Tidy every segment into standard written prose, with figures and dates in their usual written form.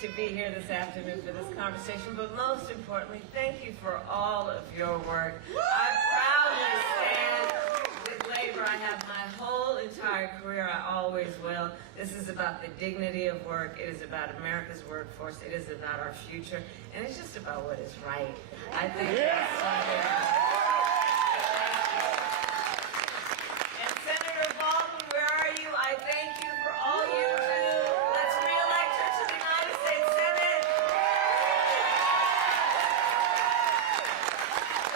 to be here this afternoon for this conversation, but most importantly, thank you for all of your work. I proudly stand with labor. I have my whole entire career. I always will. This is about the dignity of work. It is about America's workforce. It is about our future. And it's just about what is right. I think that's something. And Senator Baldwin, where are you? I thank you for all you do. Let's re-elect her to the United States Senate.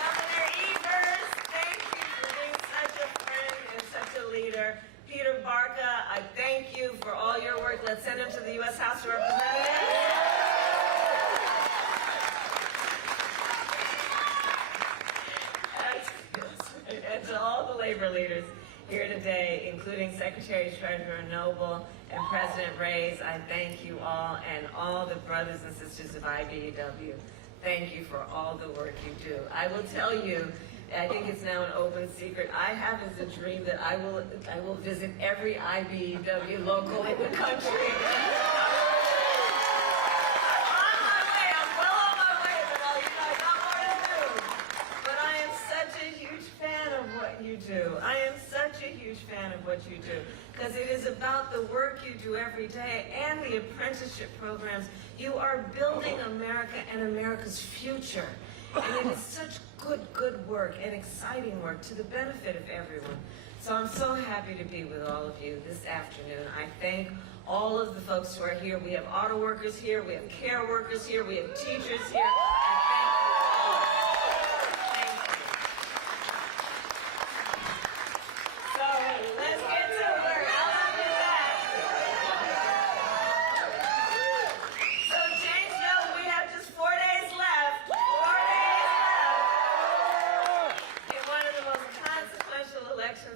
Governor Evers, thank you for being such a friend and such a leader. Peter Barca, I thank you for all your work. Let's send him to the U.S. House of Representatives. And to all the labor leaders here today, including Secretary Treasurer Noble and President Reyes, I thank you all, and all the brothers and sisters of IBEW. Thank you for all the work you do. I will tell you, I think it's now an open secret, I have as a dream that I will visit every IBEW local in the country. You do. I am such a huge fan of what you do, because it is about the work you do every day and the apprenticeship programs. You are building America and America's future. And it is such good work and exciting work to the benefit of everyone. So I'm so happy to be with all of you this afternoon. I thank all of the folks who are here. We have auto workers here, we have care workers here, we have teachers here.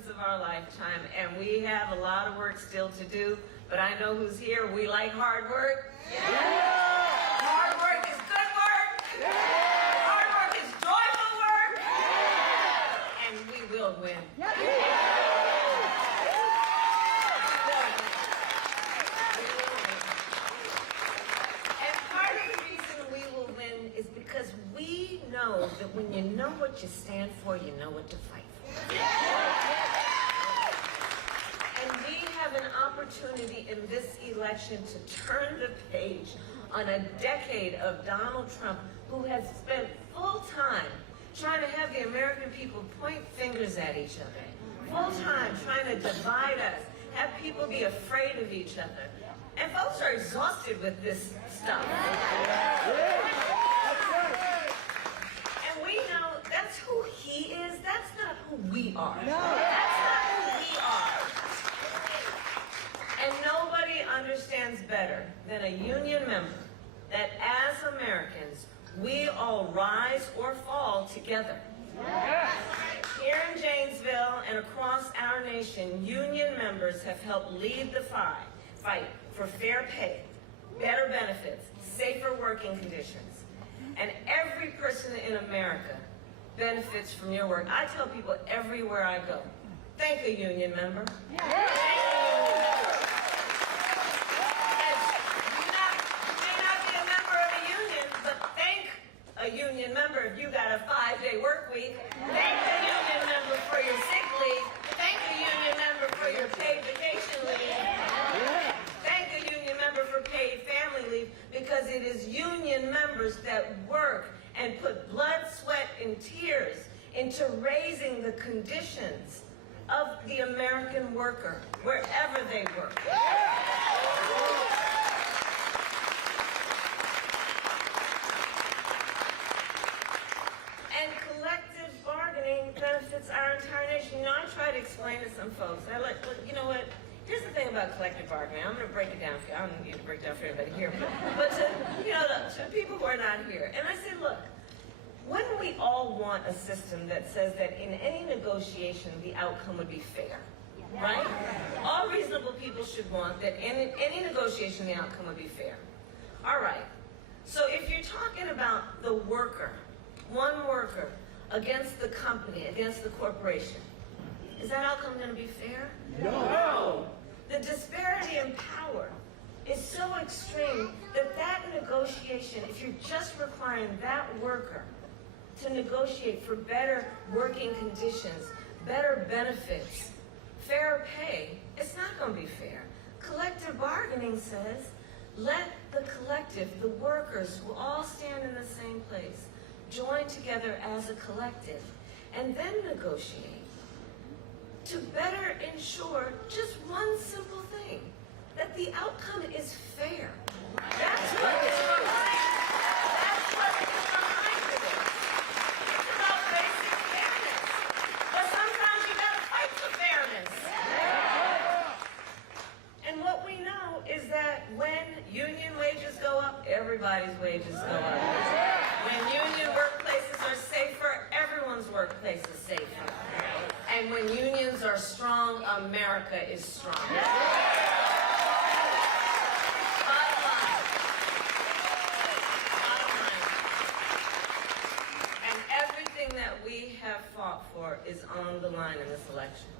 Of our lifetime, and we have a lot of work still to do, but I know who's here. We like hard work. Yeah. Hard work is good work. Yeah. Hard work is joyful work. Yeah. And we will win. Yeah. And part of the reason we will win is because we know that when you know what you stand for, you know what to fight for. Yeah. An opportunity in this election to turn the page on a decade of Donald Trump, who has spent full time trying to have the American people point fingers at each other, full time trying to divide us, have people be afraid of each other. And folks are exhausted with this stuff. And we know that's who he is. That's not who we are. That's not who we are. And nobody understands better than a union member that as Americans, we all rise or fall together. Yes. Here in Janesville and across our nation, union members have helped lead the fight for fair pay, better benefits, safer working conditions. And every person in America benefits from your work. I tell people everywhere I go, thank a union member. Yes. Thank a union member. A union member if you got a 5-day work week. Thank the union member for your sick leave. Thank the union member for your paid vacation leave. Thank the union member for paid family leave, because it is union members that work and put blood, sweat, and tears into raising the conditions of the American worker, wherever they work. And collective bargaining benefits our entire nation. You know, I try to explain to some folks, I like, look, you know what? Here's the thing about collective bargaining. I'm going to break it down for you. I don't need to break it down for everybody here, but to people who are not here. And I say, look, wouldn't we all want a system that says that in any negotiation, the outcome would be fair? Right? All reasonable people should want that in any negotiation, the outcome would be fair. All right. So if you're talking about the worker, one worker against the company, against the corporation, is that outcome going to be fair? No. The disparity in power is so extreme that that negotiation, if you're just requiring that worker to negotiate for better working conditions, better benefits, fair pay, it's not going to be fair. Collective bargaining says, let the collective, the workers who all stand in the same place, join together as a collective, and then negotiate to better ensure just one simple thing, that the outcome is fair. That's what is behind. That's what is behind it. It's about basic fairness. But sometimes you gotta fight for fairness. And what we know is that when union wages go up, everybody's wages go up. When union workplaces are safer, everyone's workplace is safer. And when unions are strong, America is strong. Bottom line. And everything that we have fought for is on the line in this election.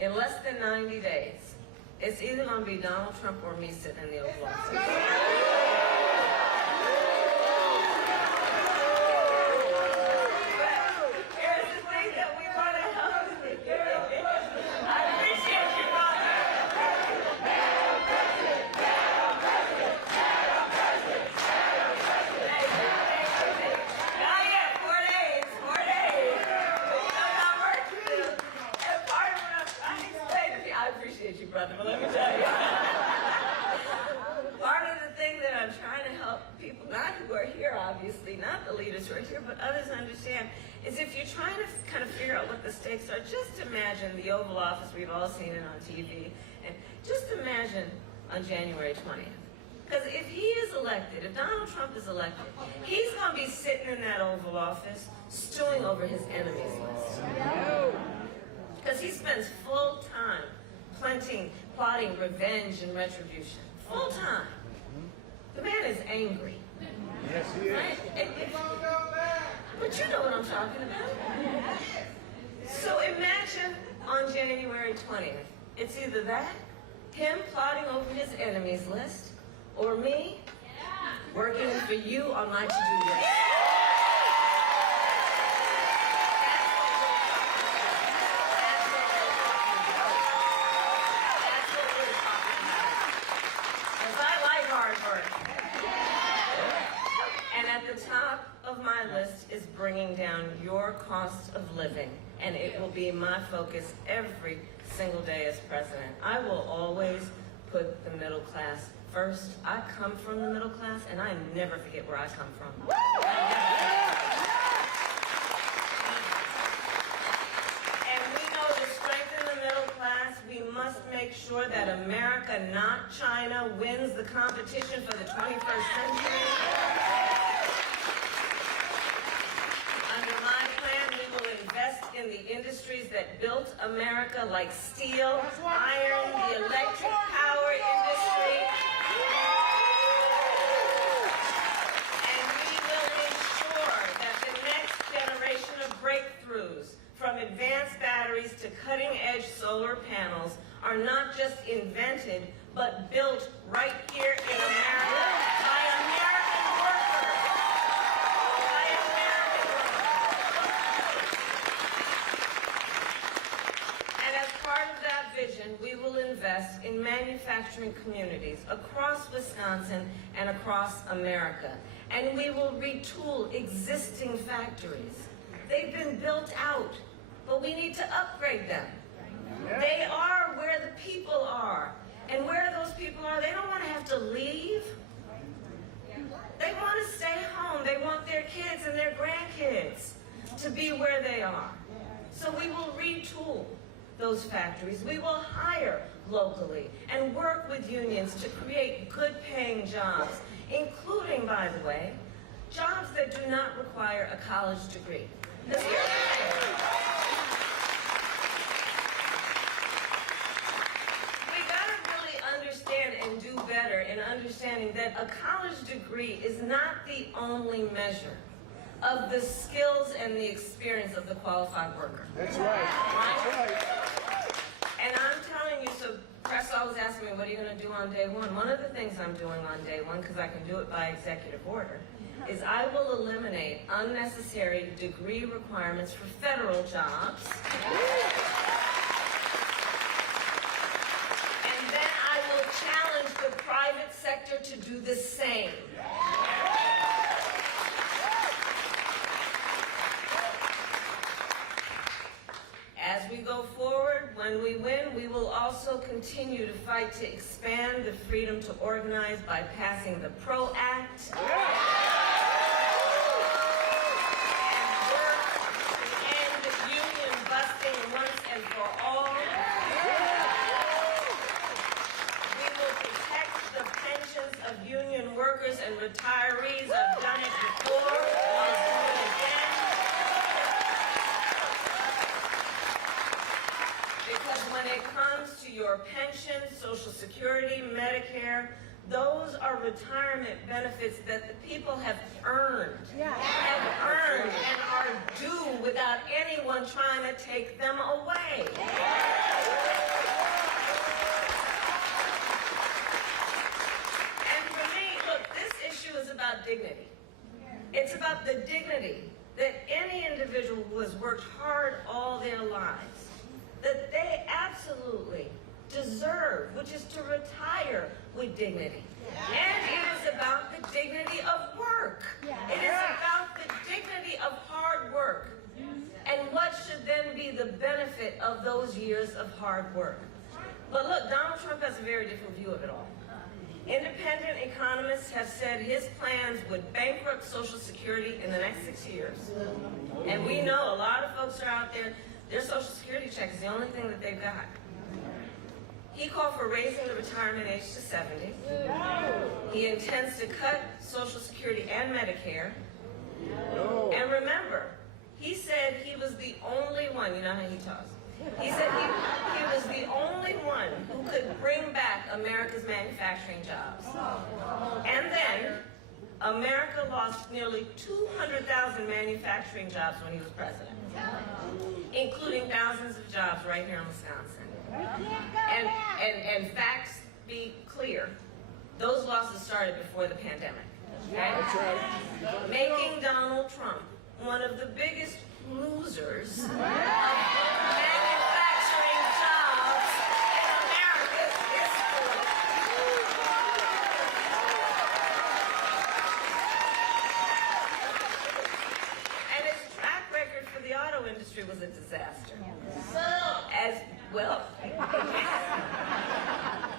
In less than 90 days, it's either going to be Donald Trump or me sitting in the Oval Office. But let me tell you, part of the thing that I'm trying to help people, not who are here, obviously, not the leaders who are here, but others understand, is if you're trying to kind of figure out what the stakes are, just imagine the Oval Office, we've all seen it on TV, and just imagine on January 20th. Because if he is elected, if Donald Trump is elected, he's going to be sitting in that Oval Office stewing over his enemies list. Because he spends full time plotting revenge and retribution. Full time. The man is angry. Yes, he is. Right? But you know what I'm talking about. So imagine on January 20th, it's either that, him plotting over his enemies list, or me working for you on my to-do list. Is bringing down your cost of living, and it will be my focus every single day as president. I will always put the middle class first. I come from the middle class, and I never forget where I come from. And we know to strengthen the middle class, we must make sure that America, not China, wins the competition for the 21st century. In the industries that built America, like steel, iron, the electric power industry. And we will ensure that the next generation of breakthroughs, from advanced batteries to cutting-edge solar panels, are not just invented, but built right here in America by American workers. We will invest in manufacturing communities across Wisconsin and across America. And we will retool existing factories. They've been built out, but we need to upgrade them. They are where the people are. And where those people are, they don't want to have to leave. They want to stay home. They want their kids and their grandkids to be where they are. So we will retool those factories. We will hire locally and work with unions to create good-paying jobs, including, by the way, jobs that do not require a college degree. Because here's the thing. We gotta really understand and do better in understanding that a college degree is not the only measure of the skills and the experience of the qualified worker. That's right. That's right. And I'm telling you, so press always asks me, what are you going to do on day one? One of the things I'm doing on day one, because I can do it by executive order, is I will eliminate unnecessary degree requirements for federal jobs. And then I will challenge the private sector to do the same. As we go forward, when we win, we will also continue to fight to expand the freedom to organize by passing the PRO Act and work to end union busting once and for all. We will protect the pensions of union workers and retirees. I've done it before. I'll do it again. Because when it comes to your pension, Social Security, Medicare, those are retirement benefits that the people have earned, and are due without anyone trying to take them away. And for me, look, this issue is about dignity. It's about the dignity that any individual who has worked hard all their lives, that they absolutely deserve, which is to retire with dignity. And it is about the dignity of work. It is about the dignity of hard work. And what should then be the benefit of those years of hard work? But look, Donald Trump has a very different view of it all. Independent economists have said his plans would bankrupt Social Security in the next 6 years. And we know a lot of folks are out there, their Social Security check is the only thing that they've got. He called for raising the retirement age to 70. He intends to cut Social Security and Medicare. And remember, he said he was the only one, you know how he talks, he said he was the only one who could bring back America's manufacturing jobs. And then, America lost nearly 200,000 manufacturing jobs when he was president, including thousands of jobs right here in Wisconsin. And facts be clear, those losses started before the pandemic. Okay? That's right. Making Donald Trump one of the biggest losers of manufacturing jobs in America's history. And his track record for the auto industry was a disaster. As well.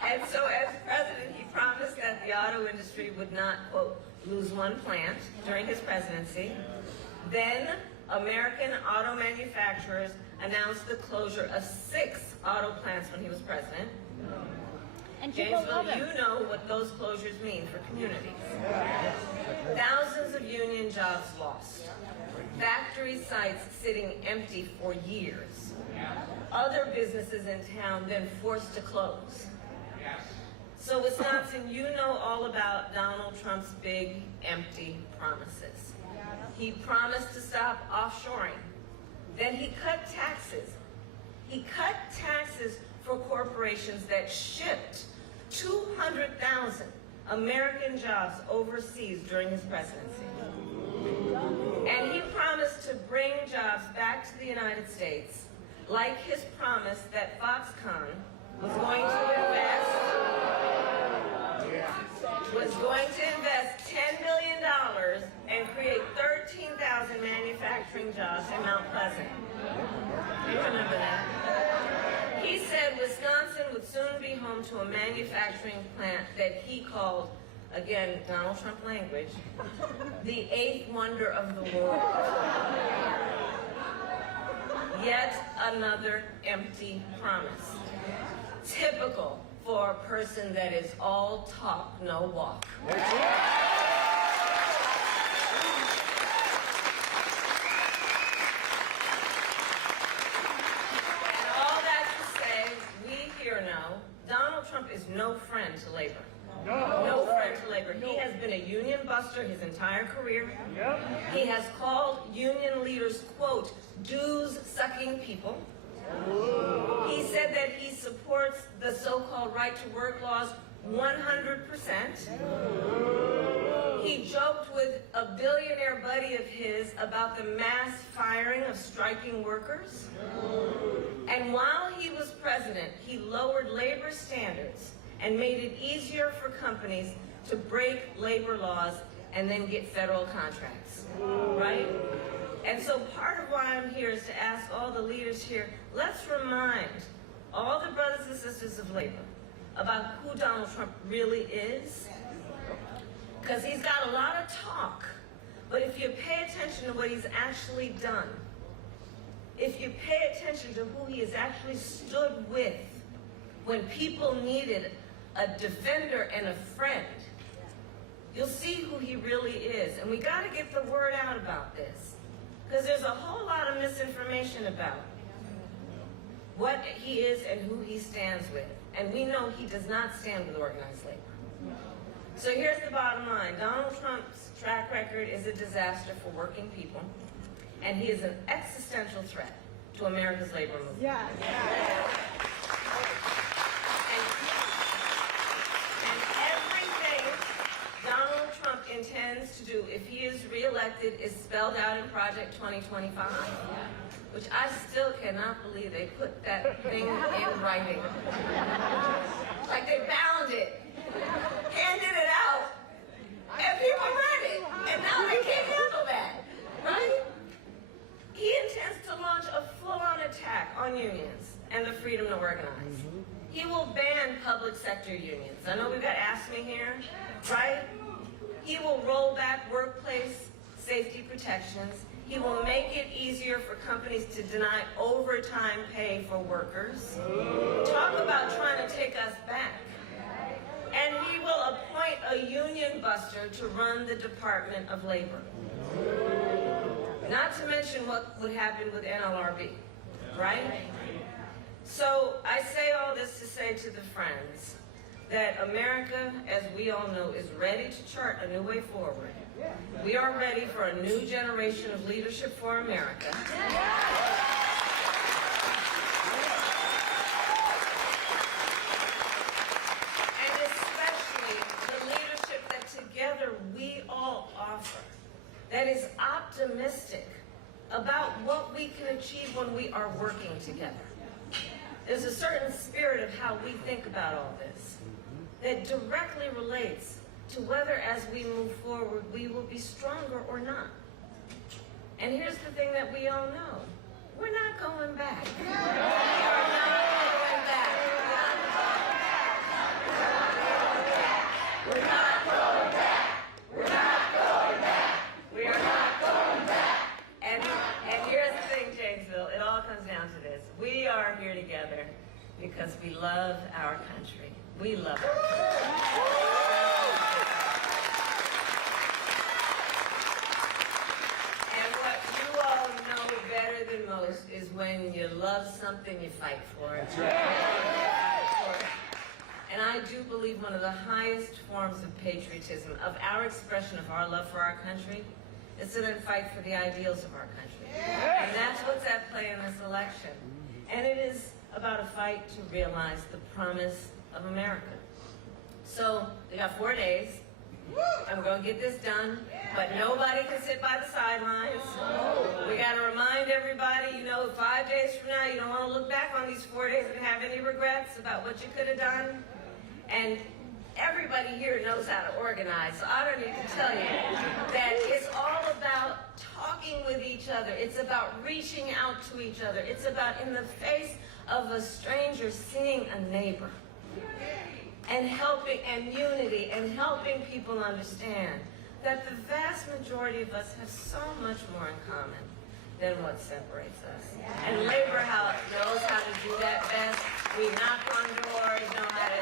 And so as president, he promised that the auto industry would not, quote, lose one plant during his presidency. Then American auto manufacturers announced the closure of 6 auto plants when he was president. And Janesville, you know what those closures mean for communities. Thousands of union jobs lost. Factory sites sitting empty for years. Other businesses in town then forced to close. So Wisconsin, you know all about Donald Trump's big, empty promises. He promised to stop offshoring. Then he cut taxes. He cut taxes for corporations that shipped 200,000 American jobs overseas during his presidency. And he promised to bring jobs back to the United States, like his promise that Foxconn was going to invest $10 billion and create 13,000 manufacturing jobs in Mount Pleasant. You remember that? He said Wisconsin would soon be home to a manufacturing plant that he called, again, Donald Trump language, the 8th wonder of the world. Yet another empty promise. Typical for a person that is all talk, no walk. And all that to say, we here know, Donald Trump is no friend to labor. No friend to labor. He has been a union buster his entire career. He has called union leaders, quote, dues-sucking people. He said that he supports the so-called right to work laws 100%. He joked with a billionaire buddy of his about the mass firing of striking workers. And while he was president, he lowered labor standards and made it easier for companies to break labor laws and then get federal contracts, right? And so part of why I'm here is to ask all the leaders here, let's remind all the brothers and sisters of labor about who Donald Trump really is. Because he's got a lot of talk, but if you pay attention to what he's actually done, if you pay attention to who he has actually stood with when people needed a defender and a friend, you'll see who he really is. And we got to get the word out about this, because there's a whole lot of misinformation about what he is and who he stands with. And we know he does not stand with organized labor. So here's the bottom line. Donald Trump's track record is a disaster for working people, and he is an existential threat to America's labor movement. Yeah. And everything Donald Trump intends to do, if he is reelected, is spelled out in Project 2025, which I still cannot believe they put that thing in writing. Like they bound it, handed it out, and people read it, and now they can't handle that, right? He intends to launch a full-on attack on unions and the freedom to organize. He will ban public sector unions. I know we've got AFSCME here, right? He will roll back workplace safety protections. He will make it easier for companies to deny overtime pay for workers. Talk about trying to take us back. And he will appoint a union buster to run the Department of Labor. Not to mention what would happen with NLRB, right? So I say all this to say to the friends that America, as we all know, is ready to chart a new way forward. We are ready for a new generation of leadership for America. And especially the leadership that together we all offer, that is optimistic about what we can achieve when we are working together. There's a certain spirit of how we think about all this that directly relates to whether as we move forward we will be stronger or not. And here's the thing that we all know. We're not going back. We are not going back. We're not going back. We're not going back. We are not going back. And here's the thing, Janesville, it all comes down to this. We are here together because we love our country. We love our country. And what you all know better than most is when you love something, you fight for it. That's right. And I do believe one of the highest forms of patriotism, of our expression of our love for our country, is to then fight for the ideals of our country. And that's what's at play in this election. And it is about a fight to realize the promise of America. So we got 4 days. I'm going to get this done, but nobody can sit by the sidelines. We got to remind everybody, 5 days from now, you don't want to look back on these 4 days and have any regrets about what you could have done. And everybody here knows how to organize, so I don't need to tell you that it's all about talking with each other. It's about reaching out to each other. It's about, in the face of a stranger, seeing a neighbor and helping, and unity, and helping people understand that the vast majority of us have so much more in common than what separates us. And labor knows how to do that best. We knock on doors, know how to